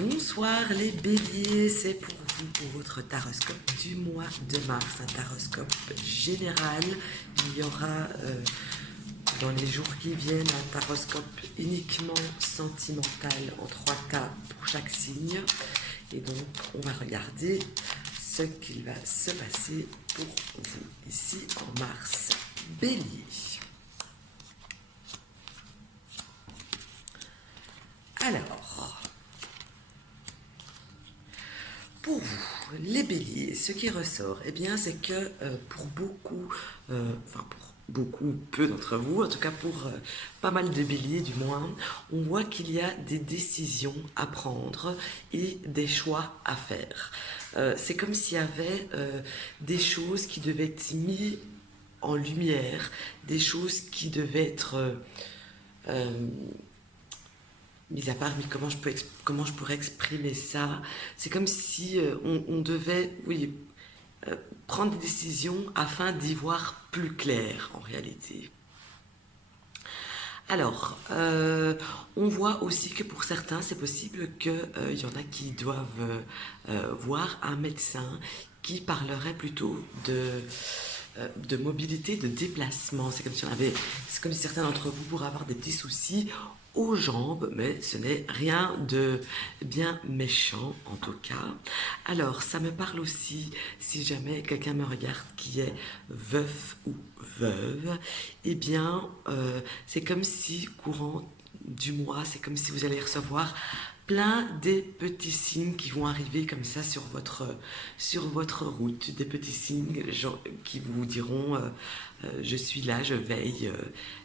Bonsoir les béliers, c'est pour vous, pour votre taroscope du mois de mars, un taroscope général. Il y aura dans les jours qui viennent un taroscope uniquement sentimental en 3 cas pour chaque signe. Et donc on va regarder ce qu'il va se passer pour vous ici en mars. Bélier. Alors, pour vous, les béliers, ce qui ressort, eh bien, c'est que pour beaucoup, peu d'entre vous, en tout cas pour pas mal de béliers du moins, on voit qu'il y a des décisions à prendre et des choix à faire. C'est comme s'il y avait des choses qui devaient être mises en lumière, des choses qui devaient être mis à part, mais comment je pourrais exprimer ça? C'est comme si on devait, oui, prendre des décisions afin d'y voir plus clair en réalité. Alors, on voit aussi que pour certains, c'est possible qu'il y en a qui doivent voir un médecin qui parlerait plutôt de mobilité, de déplacement. C'est comme si certains d'entre vous pourraient avoir des petits soucis aux jambes, mais ce n'est rien de bien méchant en tout cas. Alors, ça me parle aussi, si jamais quelqu'un me regarde qui est veuf ou veuve, eh bien, c'est comme si, courant du mois, c'est comme si vous allez recevoir plein des petits signes qui vont arriver comme ça sur votre route, des petits signes qui vous diront je suis là, je veille,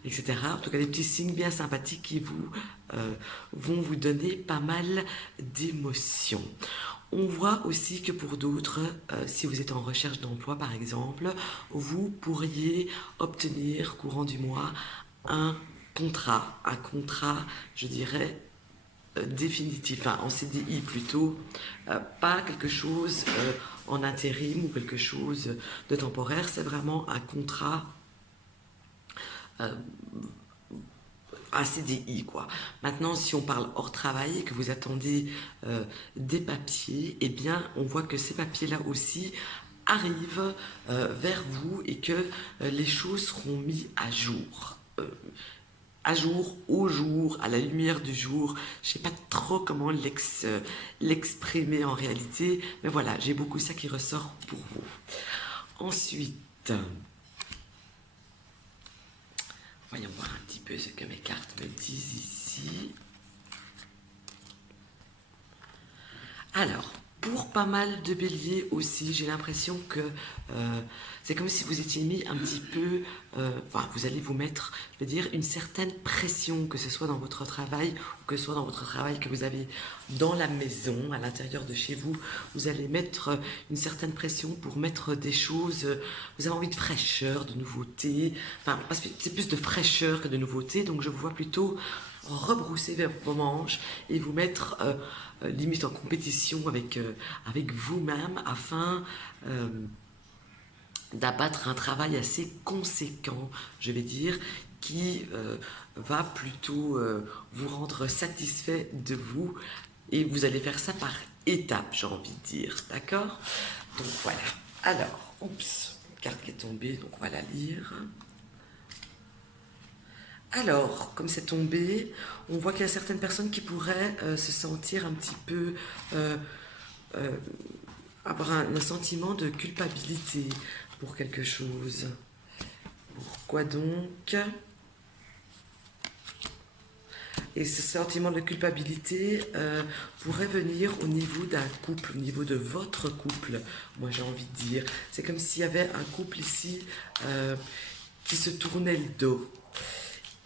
etc. En tout cas, des petits signes bien sympathiques qui vont vous donner pas mal d'émotions. On voit aussi que pour d'autres, si vous êtes en recherche d'emploi par exemple, vous pourriez obtenir courant du mois un contrat, je dirais, définitif, enfin en CDI plutôt, pas quelque chose en intérim ou quelque chose de temporaire, c'est vraiment un contrat, un CDI quoi. Maintenant, si on parle hors travail et que vous attendez des papiers, eh bien on voit que ces papiers-là aussi arrivent vers vous et que les choses seront mises à jour. Au jour, à la lumière du jour. Je ne sais pas trop comment l'exprimer en réalité, mais voilà, j'ai beaucoup ça qui ressort pour vous. Ensuite, voyons voir un petit peu ce que mes cartes me disent ici. Alors, pour pas mal de béliers aussi, j'ai l'impression que c'est comme si vous étiez mis un petit peu, vous allez vous mettre, je veux dire, une certaine pression, que ce soit dans votre travail ou que ce soit dans votre travail que vous avez dans la maison, à l'intérieur de chez vous, vous allez mettre une certaine pression pour mettre des choses, vous avez envie de fraîcheur, de nouveauté, parce que c'est plus de fraîcheur que de nouveauté, donc je vous vois plutôt rebrousser vers vos manches et vous mettre limite en compétition avec vous-même afin d'abattre un travail assez conséquent, je vais dire, qui va plutôt vous rendre satisfait de vous et vous allez faire ça par étapes, j'ai envie de dire, d'accord? Donc voilà. Alors, carte qui est tombée, donc on va la lire. Alors, comme c'est tombé, on voit qu'il y a certaines personnes qui pourraient se sentir un petit peu, avoir un sentiment de culpabilité pour quelque chose. Pourquoi donc? Et ce sentiment de culpabilité pourrait venir au niveau d'un couple, au niveau de votre couple, moi j'ai envie de dire. C'est comme s'il y avait un couple ici qui se tournait le dos.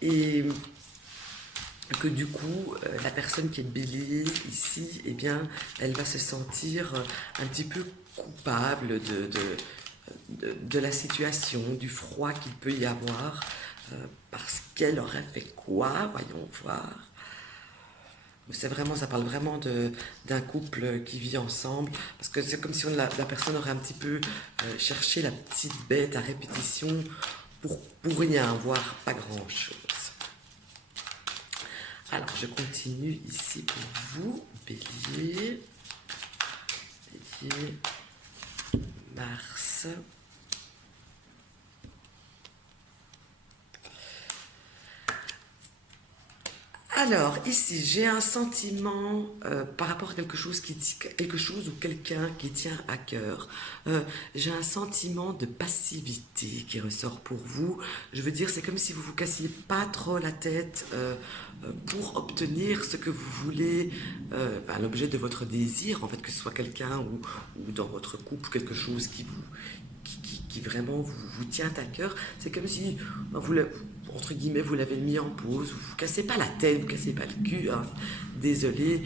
Et que du coup, la personne qui est bélier ici, eh bien, elle va se sentir un petit peu coupable de la situation, du froid qu'il peut y avoir, parce qu'elle aurait fait quoi, voyons voir. Ça parle vraiment d'un couple qui vit ensemble, parce que c'est comme si la personne aurait un petit peu cherché la petite bête à répétition pour rien, voire pas grand-chose. Alors, je continue ici pour vous, Bélier. Bélier, Mars. Alors, ici, j'ai un sentiment par rapport à quelque chose ou quelqu'un qui tient à cœur. J'ai un sentiment de passivité qui ressort pour vous. Je veux dire, c'est comme si vous vous cassiez pas trop la tête pour obtenir ce que vous voulez, l'objet de votre désir, en fait, que ce soit quelqu'un ou dans votre couple, quelque chose qui vraiment vous tient à cœur. C'est comme si entre guillemets, vous l'avez mis en pause, vous ne cassez pas la tête, vous ne cassez pas le cul, hein, désolé,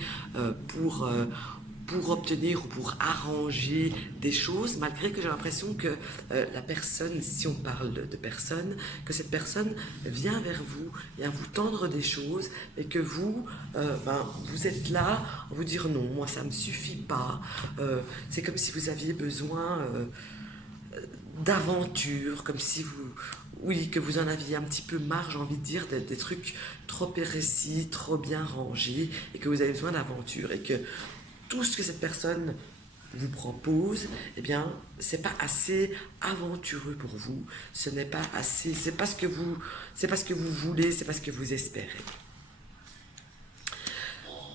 pour obtenir ou pour arranger des choses, malgré que j'ai l'impression que la personne, si on parle de personne, que cette personne vient vers vous et à vous tendre des choses et que vous, vous êtes là à vous dire non, moi ça ne me suffit pas. C'est comme si vous aviez besoin d'aventure, comme si que vous en aviez un petit peu marre, j'ai envie de dire, des trucs trop précis, trop bien rangés, et que vous avez besoin d'aventure, et que tout ce que cette personne vous propose, eh bien, c'est pas assez aventureux pour vous, ce n'est pas assez, c'est pas ce que vous voulez, c'est pas ce que vous espérez.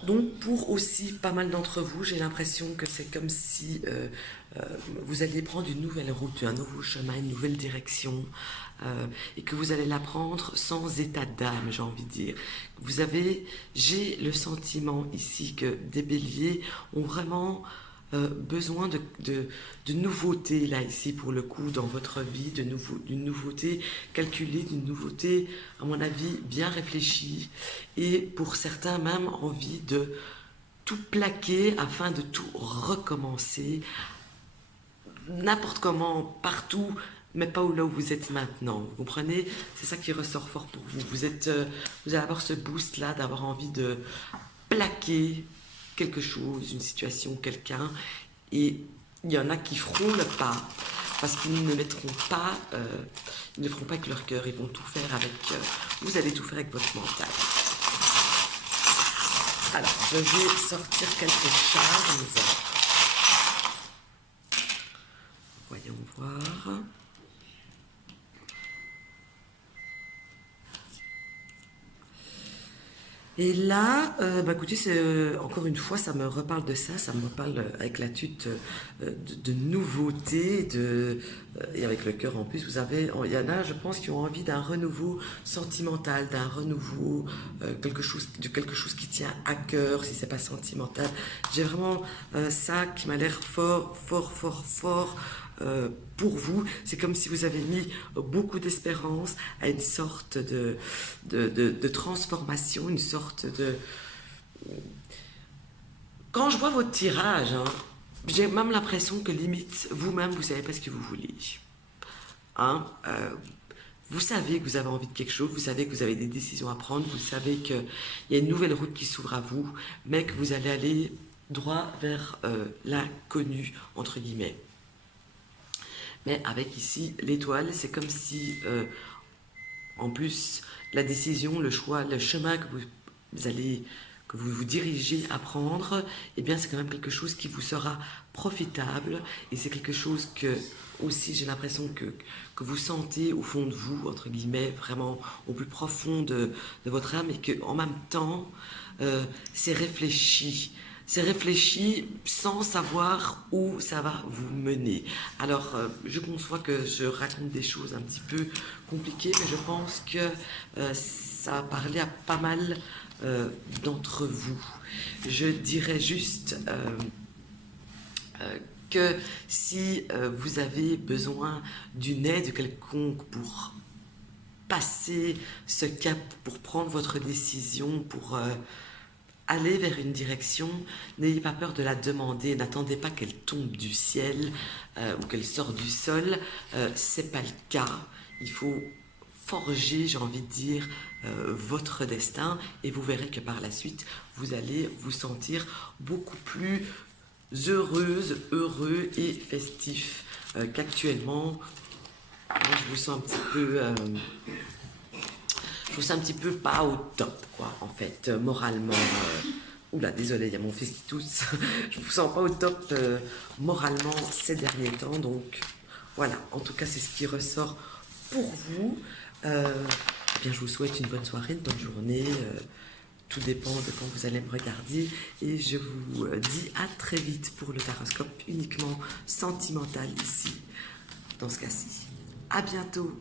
Donc pour aussi pas mal d'entre vous, j'ai l'impression que c'est comme si vous alliez prendre une nouvelle route, un nouveau chemin, une nouvelle direction, et que vous allez la prendre sans état d'âme, j'ai envie de dire. J'ai le sentiment ici que des béliers ont vraiment besoin de nouveautés, là, ici, pour le coup, dans votre vie, d'une nouveauté calculée, d'une nouveauté, à mon avis, bien réfléchie, et pour certains même envie de tout plaquer afin de tout recommencer, n'importe comment, partout, mais pas là où vous êtes maintenant. Vous comprenez? C'est ça qui ressort fort pour vous. Vous allez avoir ce boost-là d'avoir envie de plaquer quelque chose, une situation, quelqu'un, et il y en a qui feront le pas parce qu'ils ne mettront pas, ils ne feront pas avec leur cœur, ils vont tout faire avec, vous allez tout faire avec votre mental. Alors, je vais sortir quelques charmes. Voyons voir. Et là, écoutez, encore une fois, ça me reparle de ça, ça me reparle avec la tutte de nouveauté, et avec le cœur en plus, il y en a, je pense, qui ont envie d'un renouveau sentimental, d'un renouveau, quelque chose qui tient à cœur, si c'est pas sentimental. J'ai vraiment ça qui m'a l'air fort, fort, fort, fort. Pour vous, c'est comme si vous avez mis beaucoup d'espérance à une sorte de transformation, une sorte de... Quand je vois votre tirage, hein, j'ai même l'impression que limite, vous-même, vous savez pas ce que vous voulez. Hein, vous savez que vous avez envie de quelque chose, vous savez que vous avez des décisions à prendre, vous savez qu'il y a une nouvelle route qui s'ouvre à vous, mais que vous allez aller droit vers l'inconnu, entre guillemets. Mais avec ici l'étoile, c'est comme si, en plus, la décision, le choix, le chemin que vous vous dirigez à prendre, eh bien, c'est quand même quelque chose qui vous sera profitable, et c'est quelque chose que, aussi, j'ai l'impression que vous sentez au fond de vous, entre guillemets, vraiment au plus profond de votre âme, et que en même temps, c'est réfléchi. C'est réfléchi sans savoir où ça va vous mener. Alors, je conçois que je raconte des choses un petit peu compliquées, mais je pense que ça a parlé à pas mal d'entre vous. Je dirais juste que si vous avez besoin d'une aide quelconque pour passer ce cap, pour prendre votre décision, pour... aller vers une direction, n'ayez pas peur de la demander, n'attendez pas qu'elle tombe du ciel ou qu'elle sorte du sol, c'est pas le cas. Il faut forger, j'ai envie de dire, votre destin, et vous verrez que par la suite, vous allez vous sentir beaucoup plus heureux et festif qu'actuellement. Moi, je vous sens un petit peu... je trouve ça un petit peu pas au top, quoi, en fait, moralement. Oula, désolé, il y a mon fils qui tousse. Je me sens pas au top moralement ces derniers temps, donc voilà, en tout cas, c'est ce qui ressort pour vous. Eh bien, je vous souhaite une bonne soirée, une bonne journée. Tout dépend de quand vous allez me regarder. Et je vous dis à très vite pour le taroscope uniquement sentimental ici, dans ce cas-ci. À bientôt.